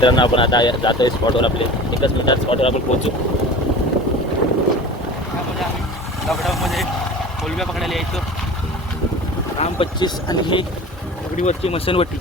मित्रांनो आपण आता जातोय स्पॉटवर आपले. एकच मिनिटात स्पॉटवर आपण पोहोचू. त्यामध्ये आम्ही लॉकडाऊनमध्ये कोलब्या पकडायला यायचो. राम पच्चीस आणि ही पकडीवरची मसनवटी.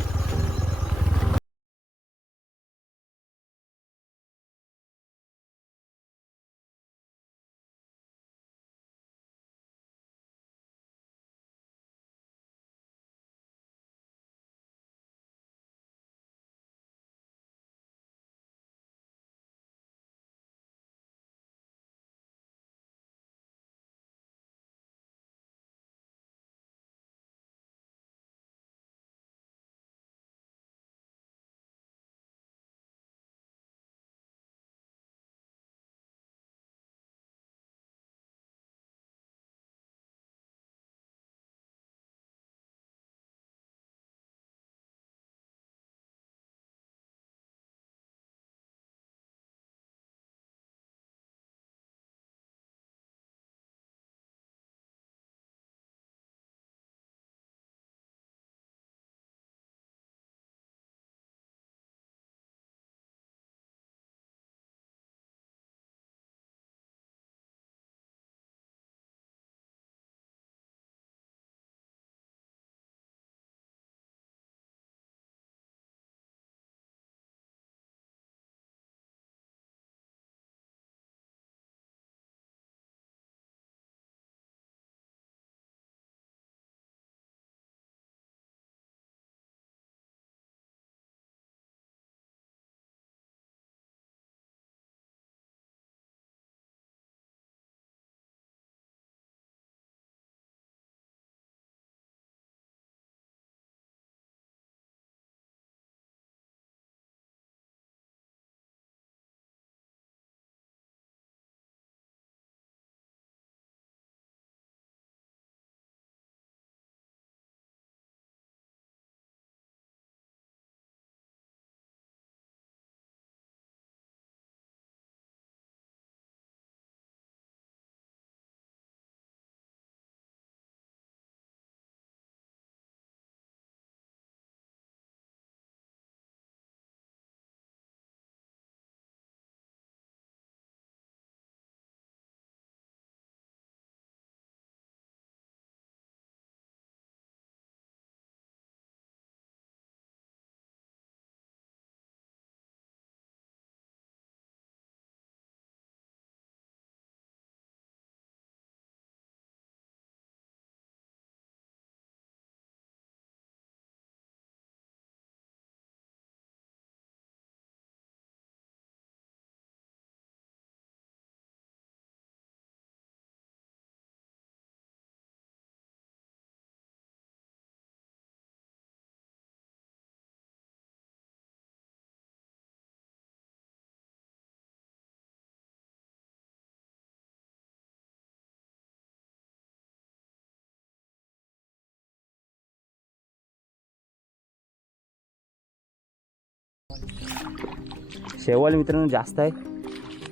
शेवाल मित्रांनो जास्त आहे.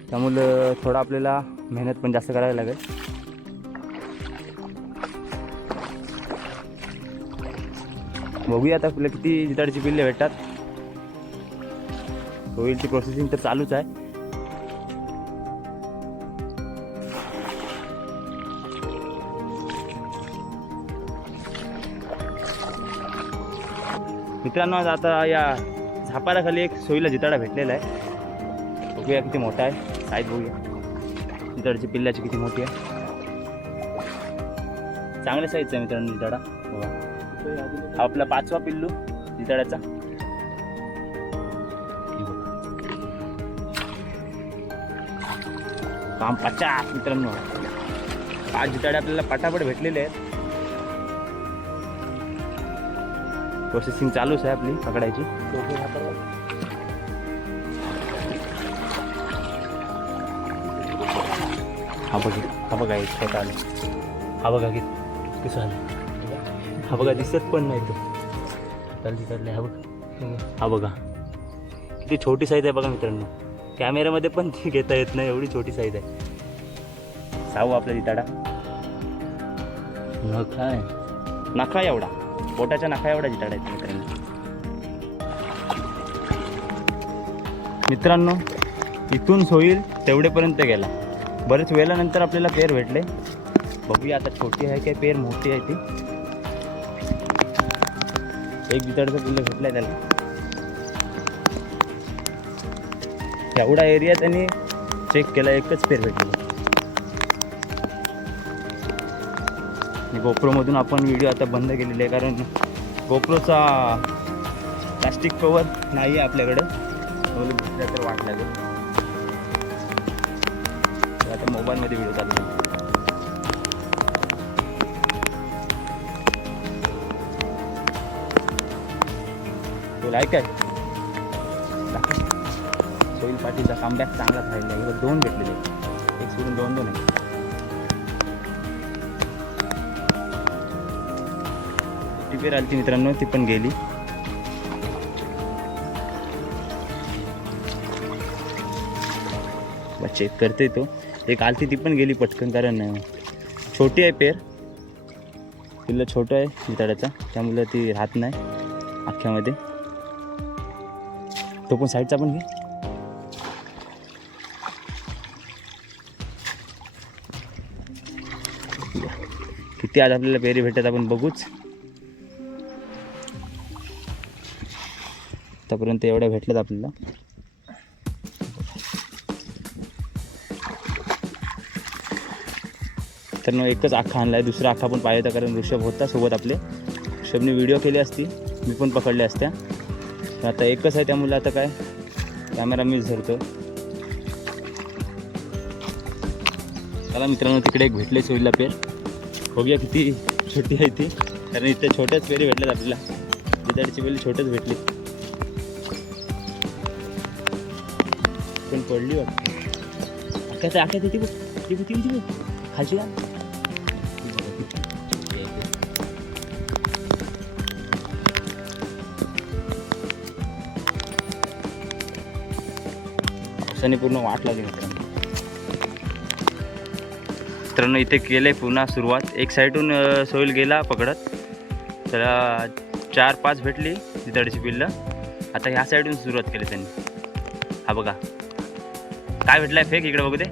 त्यामुळं थोडं आपल्याला मेहनत पण जास्त करावी लागेल. बघूया आता आपल्याला किती जिताडची पिल्ले भेटतात. होईलची प्रोसेसिंग तर चालूच आहे. मित्रांनो आज आता या झापाला एक सोयीला जिताडा भेटलेला आहे. बघूया किती मोठा आहे. साईज बघूया. जिताडाची पिल्लाची किती मोठी आहे. चांगल्या साईजचा आहे मित्रांनो जिताडा बघा. हा आपला पाचवा पिल्लू जिताड्याचा काम पचास मित्रांनो. पाच जिताडे आपल्याला पटापट भेटलेले आहेत. प्रोसेसिंग चालूच आहे आपली पकडायची. हा बघ हा बघा एक छोटा आला. हा बघा की कसं आलं हा बघा दिसत पण नाही तो. चालली चालली हा बघ. हा बघा. किती छोटी साईज आहे बघा मित्रांनो. कॅमेऱ्यामध्ये पण ती घेता येत नाही एवढी छोटी साईज आहे. सावू आपल्या जिताडा नखा आहे नखा एवढा. बोटाच्या नखा एवढा जिताडा आहे मित्रांनो. मित्रांनो इथून सोईल तेवढेपर्यंत गेला. बरेच वेळानंतर आपल्याला पेर भेटले. बघूया आता छोटी आहे काय पेर मोठी आहे ती. एक बिताडचं पिल्लं भेटलंय त्याला. एवढा एरिया त्यांनी चेक केला एकच पेर भेटली गोप्रोमधून आपण व्हिडिओ आता बंद केलेले आहे कारण गोप्रोचा प्लास्टिक कवर नाही आहे आपल्याकडे तर वाट लागेल. मध्ये मोबाईलमध्ये व्हिडिओ चालू आहे. सोईल पाटीलचा कामबॅक चांगलाच राहिला आहे. इकडं दोन भेटलेले एक सोडून दोन दोन आहे टिपेर आली मित्रांनो ती पण गेली. चेक करते तो. एक आलती ती पण गेली पटकन कारण छोटी आहे पेर. पिल्लं छोटं आहे बिताड्याचा त्यामुळे ती राहत नाही अख्ख्यामध्ये. तो पण साईडचा पण घे. किती आज आपल्याला पेरी भेटतात आपण बघूच. आतापर्यंत एवढ्या भेटल्यात आपल्याला. तर मग एकच आखा आणला आहे दुसरा आखा पण पाहिजे होता कारण ऋषभ होता सोबत आपले. ऋषभने व्हिडिओ केली असती मी पण पकडल्या असत्या. तर आता एकच आहे त्यामुळे आता काय? कॅमेरा मीच धरतो. चला मित्रांनो तिकडे एक भेटले सोयीला पेर बघूया किती छोटी आहे ती. कारण इथे छोट्याच पेरी भेटल्यात आपल्याला. जिताडीची पहिली छोटेच भेटली. पण पडली वाटतं. आख्याचं आख्या ती बघ? ती खालची का पावसाने पूर्ण वाट लागली मित्रांनो मित्रांनो इथे केलंय पुन्हा सुरुवात. एक साईडून सोईल गेला पकडत. त्याला चार पाच भेटली तिथडीची पिल्लं आता ह्या साईडून सुरुवात केली त्यांनी. हा बघा. काय भेटलाय फेक इकडे बघू दे.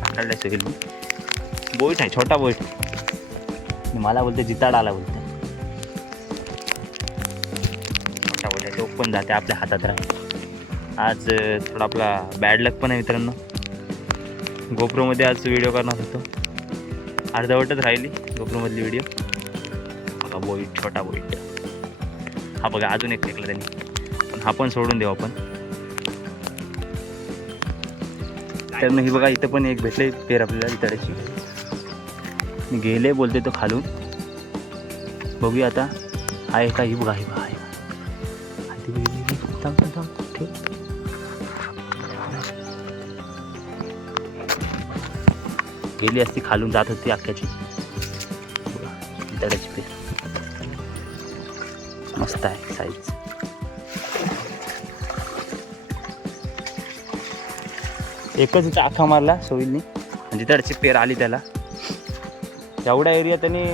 पकडलाय सोईल. बोईट आहे छोटा बोईट. मला बोलते जिताड आला बोलते छोटा बोईट आहे तो पण जाते आपल्या हातात राहून. आज थोडा आपला बॅड लक पण आहे मित्रांनो. गोप्रोमध्ये आज व्हिडिओ करणार होतो. अर्धवटच राहिली गोप्रोमधली व्हिडिओ बघा बोईट छोटा बोईट हा बघा अजून एक फेकला त्यांनी. पण हा पण सोडून देऊ आपण. तर ही बघा इथं पण एक भेटले पेर आपल्याला इतड्याची गेले बोलते तो खालून. बघूया आता. आहे का ही बघा ही बघा आहे गेली असती खालून जात होती अख्ख्याची. बघा, पेर मस्त आहे साईज एकच इथं आखा मारला सोईलनी. म्हणजे दडची पेर आली त्याला. एवढा एरिया त्यांनी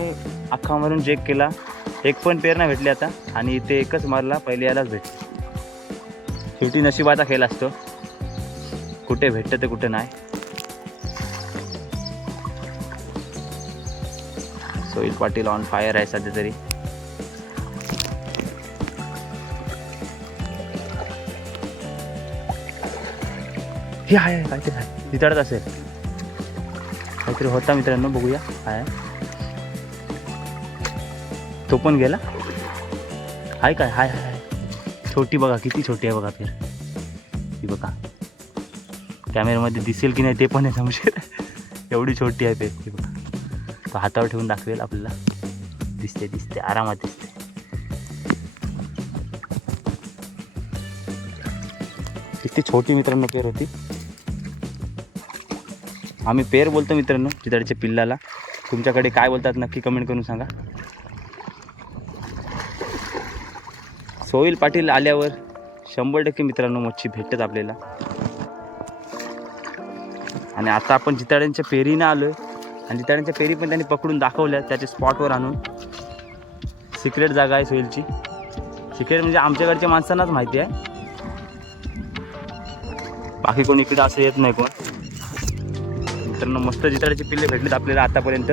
आखा मारून चेक केला. एक पण पेर नाही भेटली आता. आणि इथे एकच मारला पहिले यालाच भेटली. शेवटी नशिबाचा खेळ असतो. कुठे भेटतं ते कुठे नाही. सोईल पाटील ऑन फायर आहे सध्या तरी हे आहे काहीतरी आहे विचारत असेल काहीतरी होता मित्रांनो बघूया तो पण गेला काय हाय हाय छोटी बघा किती छोटी आहे बघा फिर ही बघा कॅमेऱ्यामध्ये दिसेल की नाही ते पण आहे समजेल एवढी छोटी आहे पेर ती बघा असं हातावर ठेवून दाखवेल आपल्याला. दिसते दिसते आरामात दिसते. किती छोटी मित्रांनो पेर होती. आम्ही पेर बोलतो मित्रांनो चितळच्या पिल्लाला. तुमच्याकडे काय बोलतात नक्की कमेंट करून सांगा. सोईल पाटील आल्यावर शंभर टक्के मित्रांनो मच्छी भेटत आपल्याला. आणि आता आपण जिताड्यांच्या पेरीनं आलोय. आणि त्यांच्या पेरी पण त्यांनी पकडून दाखवल्या त्याच्या स्पॉटवर आणून. सिक्रेट जागा आहे सोईलची सिक्रेट म्हणजे आमच्याकडच्या माणसांनाच माहिती आहे. बाकी कोण इकडे असं येत नाही कोण. मित्रांनो मस्त जिताड्याची पिल्ले भेटलीत आपल्याला आतापर्यंत.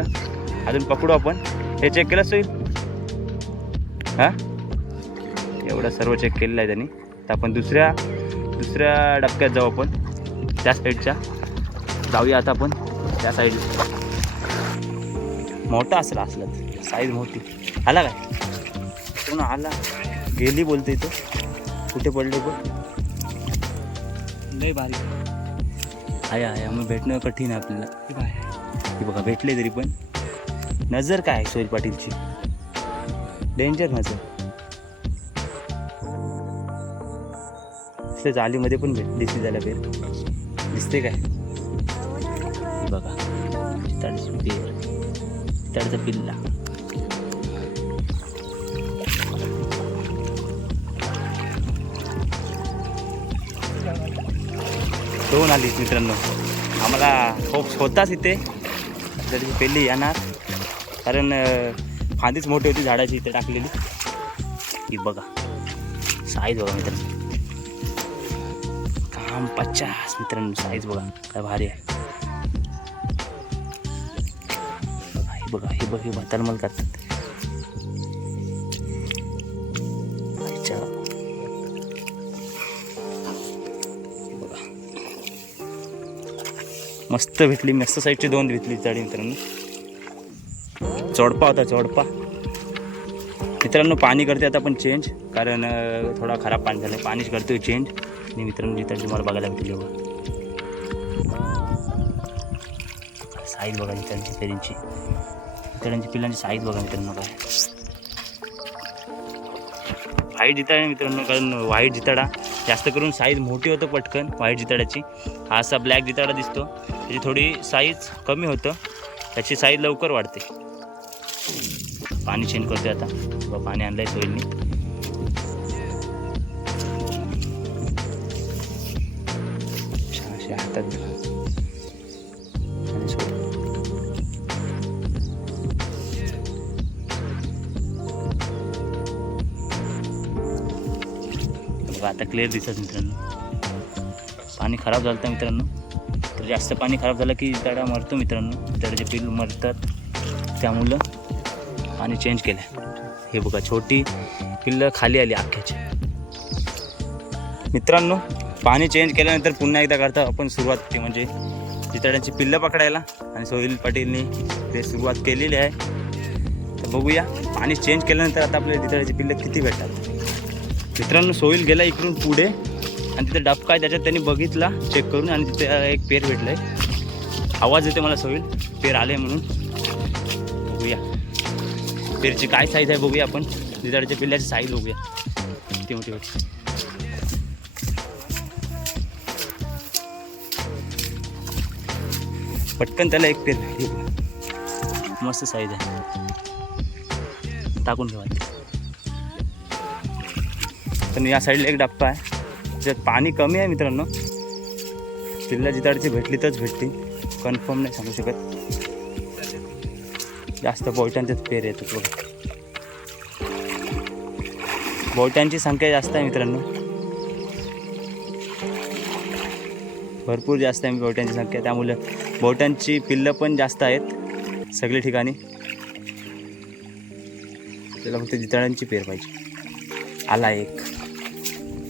अजून पकडू आपण. हे चेक केलंच होईल हां? एवढं सर्व चेक केलेलं आहे त्यांनी. तर आपण दुसऱ्या दुसऱ्या डबक्यात जाऊ आपण. त्या साईडच्या जाऊया आता आपण. त्या साईडला मोठा असला असला साईज मोठी. आला काय? पूर्ण आला? गेली बोलते इथं. कुठे पडले बघ लय भारी. आहे आहे मग भेटणं कठीण आहे आपल्याला. की बघा. भेटले तरी पण. नजर काय आहे सोहेल पाटीलची? डेंजर नजर. जालीमध्ये पण भेट दिसली झाल्या पेर दिसते काय? बघा. चिताडची पेर पिल्ला. दोन आलीच मित्रांनो. आम्हाला होप्स होताच इथे. त्याची पेली येणार. कारण फांदीच मोठी होती झाडाची इथे टाकलेली. ही बघा. साईज बघा मित्रांनो. काम पचास मित्रांनो साईज बघा. काय भारी आहे. बघा, हे हे बघ हे बघा तलमल करतात अच्छा. मस्त भेटली मस्त साईडची दोन भेटली जाडी मित्रांनो. चोडपा होता चोडपा. मित्रांनो पाणी करते आता आपण चेंज कारण थोडा खराब पाणी झालं पाणीच करतोय चेंज आणि मित्रांनो जिथं तुम्हाला बघायला भेटली बघा. साईज बघा जिथांची पेरींची मित्रांची पिल्लांची साईज बघा मित्रांनो काय. व्हाईट जिताडा मित्रांनो कारण व्हाईट जिताडा जास्त करून साईज मोठी होतं पटकन व्हाईट जिताडाची हा असा ब्लॅक जिताडा दिसतो. त्याची थोडी साईज कमी होतं. त्याची साईज लवकर वाढते. पाणी चेंज करतोय आता. व पाणी आणलंय सोयींनी. हातात आता क्लिअर दिसत मित्रांनो. पाणी खराब झालं तर मित्रांनो. तर जास्त पाणी खराब झालं की तडा मरतो मित्रांनो. तडाचे पिल मरतात त्यामुळं पाणी चेंज केलं हे बघा छोटी पिल्लं खाली आली अख्ख्याची मित्रांनो पाणी चेंज केल्यानंतर पुन्हा एकदा करता आपण सुरुवात केली म्हणजे चितड्यांची पिल्लं पकडायला आणि सोहिल पाटीलने ते सुरुवात केलेली आहे. तर बघूया पाणी चेंज केल्यानंतर आता आपल्याला चितड्याची पिल्लं किती भेटतात. मित्रांनो सोईल गेला इकडून पुढे. आणि तिथे डबका आहे त्याच्यात त्यांनी बघितला चेक करून आणि तिथे एक पेर भेटलाय. आवाज येते मला सोईल पेर आले म्हणून. बघूया. पेरची काय साईज आहे बघूया आपण. निदाडच्या पिल्ल्याची साईज बघूया. किती मोठी होती. पटकन त्याला एक पेर. भेटली मस्त साईज आहे. टाकून ठेवा. पण या साईडला एक डप्पा आहे. त्याच्यात पाणी कमी आहे मित्रांनो. पिल्ला जिताडची भेटली तरच भेटली. कन्फर्म नाही सांगू शकत. जास्त बोयटांचेच पेर येतात बघा. बोयटांची संख्या जास्त आहे मित्रांनो. भरपूर जास्त आहे बोयटांची संख्या. त्यामुळे बोयटांची पिल्लं पण जास्त आहेत सगळी ठिकाणी. त्याला फक्त जिताड्यांची पेर पाहिजे. आला एक.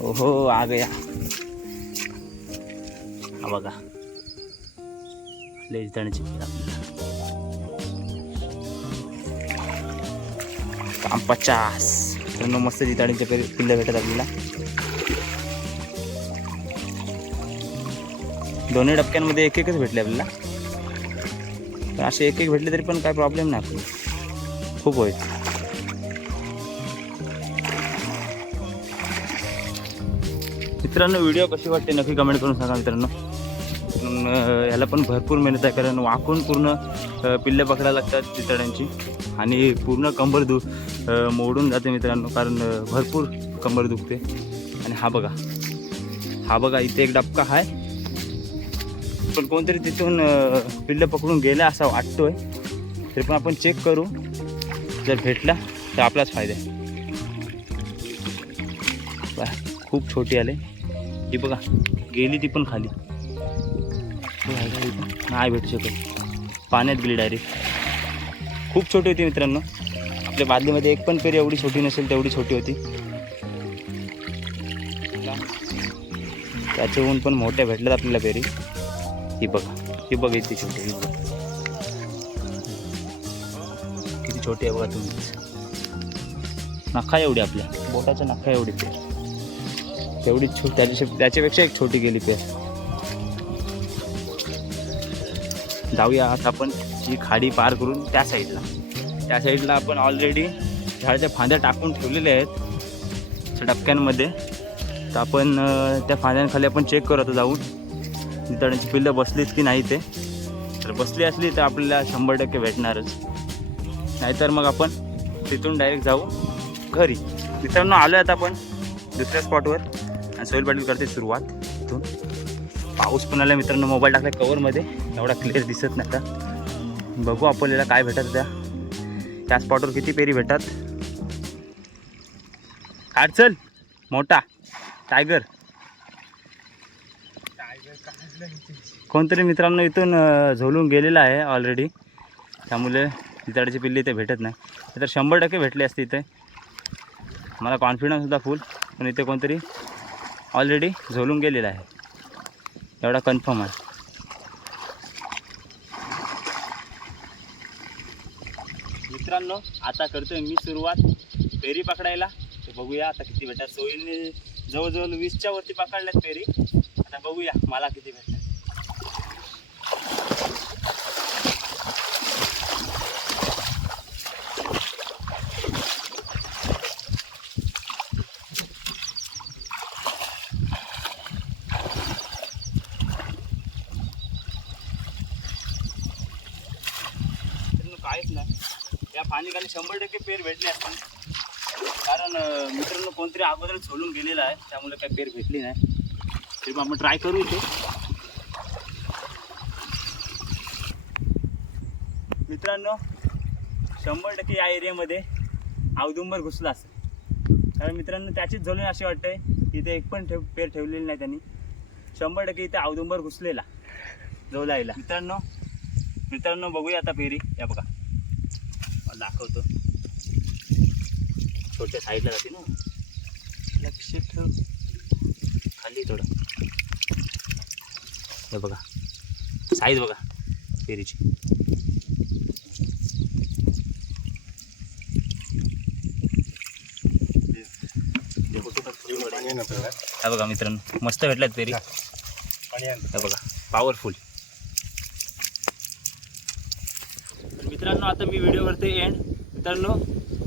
ओहो आ गया. हा बघा. लेज जिताड्यांची काम पचास. पूर्ण मस्त जिताडीचे पेर पिल्लं भेटत आपल्याला दोन्ही डबक्यांमध्ये एक एकच भेटले आपल्याला. पण असे एक एक भेटले तरी पण काय प्रॉब्लेम नाही आपल्याला. खूप होईल. मित्रांनो व्हिडिओ कशी वाटते नक्की कमेंट करून सांगा मित्रांनो. ह्याला याला पण भरपूर मेहनत आहे कारण वाकून पूर्ण पिल्लं पिल्ले पकडायला लागतात चितड्यांची आणि पूर्ण कंबर दु मोडून जाते मित्रांनो कारण भरपूर कंबर दुखते. आणि हा बघा. हा बघा इथे एक डबका आहे. पण कोणतरी तिथून पिल्लं पकडून गेला असा वाटतोय. तरी पण आपण चेक करू. जर भेटला तर आपलाच फायदा आहे. खूप छोटी आले. ही बघा गेली ती पण खाली. नाही भेटू शकत. पाण्यात गेली डायरेक्ट खूप छोटी होती मित्रांनो. आपल्या बादलीमध्ये एक पण पेरी एवढी छोटी नसेल तेवढी छोटी होती. त्याच्याहून पण मोठ्या भेटल्यात आपल्याला पेरी ही बघा ही बघ इथे छोटी ही बघा. किती छोटी आहे बघा तुम्ही. नखा एवढी आपल्या. बोटाच्या नखा एवढी. पेरी तेवढी छोटी त्याच्या त्याच्यापेक्षा एक छोटी गेली पेर जाऊया आता आपण ही खाडी पार करून त्या साईडला त्या साईडला आपण ऑलरेडी झाडाच्या फांद्या टाकून ठेवलेल्या आहेत. डबक्यांमध्ये. तर आपण त्या फांद्यांखाली आपण चेक करू आता जाऊन नितळ्यांची पिल्लं बसलीत की नाही ते. तर बसली असली तर आपल्याला शंभर टक्के भेटणारच. नाहीतर मग आपण तिथून डायरेक्ट जाऊ घरी. मित्रांनो आलो आहेत आपण दुसऱ्या स्पॉटवर आणि सोहेल पाटील करते सुरुवात इथून. पाऊस पण आला मित्रांनो मोबाईल टाकला कवरमध्ये एवढा क्लिअर दिसत नाही आता. बघू आपल्याला काय भेटत त्या त्या स्पॉटवर किती पेरी भेटतात. काढ चल मोठा. टायगर कोणतरी मित्रांनो इथून झोलून गेलेला आहे ऑलरेडी त्यामुळे तिथाडची पिल्ली इथे भेटत नाही. तर शंभर टक्के भेटले असते इथे. मला कॉन्फिडन्स होता फुल पण इथे कोणतरी ऑलरेडी झोलून गेलेला आहे. एवढा कन्फर्म आहे. मित्रांनो आता करतोय मी सुरुवात. पेरी पकडायला. तर बघूया आता किती भेटतात. सोयीने जवळजवळ वीसच्या वरती पकडल्यात पेरी आता बघूया मला किती भेटतात मित्रांनो काहीच नाही या पाणीखाली शंभर टक्के पेर भेटले असतील कारण मित्रांनो कोणतरी अगोदर सोडून गेलेला आहे त्यामुळे काही पेर भेटली नाही. तरी मग आपण ट्राय करू इथे. मित्रांनो शंभर टक्के या एरियामध्ये औदुंबर घुसला असेल. कारण मित्रांनो त्याचीच झोलून अशी वाटते इथे एक पण ठेव पेर ठेवलेली नाही त्यांनी. शंभर टक्के इथे औदुंबर घुसलेला झोलायला. मित्रांनो मित्रांनो बघूया आता पेरी या बघा. दाखवतो. छोट्या साईडला जाते ना. लक्ष ठेव. खाली थोडं. हे बघा. साईज बघा. पेरीची हा बघा. मित्रांनो. मस्त भेटल्यात पेरी बघा. पॉवरफुल तर मित्रांनो आता मी व्हिडिओवरती एंड मित्रांनो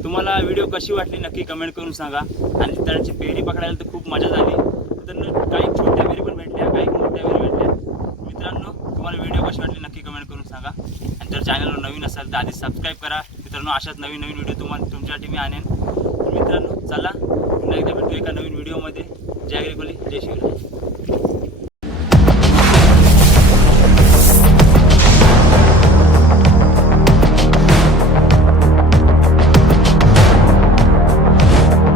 तुम्हाला व्हिडिओ कशी वाटली नक्की कमेंट करून सांगा. आणि त्यांची फेरी पकडायला तर खूप मजा झाली. मित्रांनो काही छोट्या फेरी पण भेटल्या काही मोठ्या फेरी भेटल्या. मित्रांनो तुम्हाला व्हिडिओ कशी वाटली नक्की कमेंट करून सांगा. आणि जर चॅनलवर नवीन असाल तर आधी सबस्क्राईब करा. मित्रांनो अशाच नवीन नवीन व्हिडिओ तुम्हाला तुमच्यासाठी मी आणेन. मित्रांनो चला पुन्हा एकदा भेटू एका नवीन व्हिडिओमध्ये जय अग्रिकोली जय शिवराय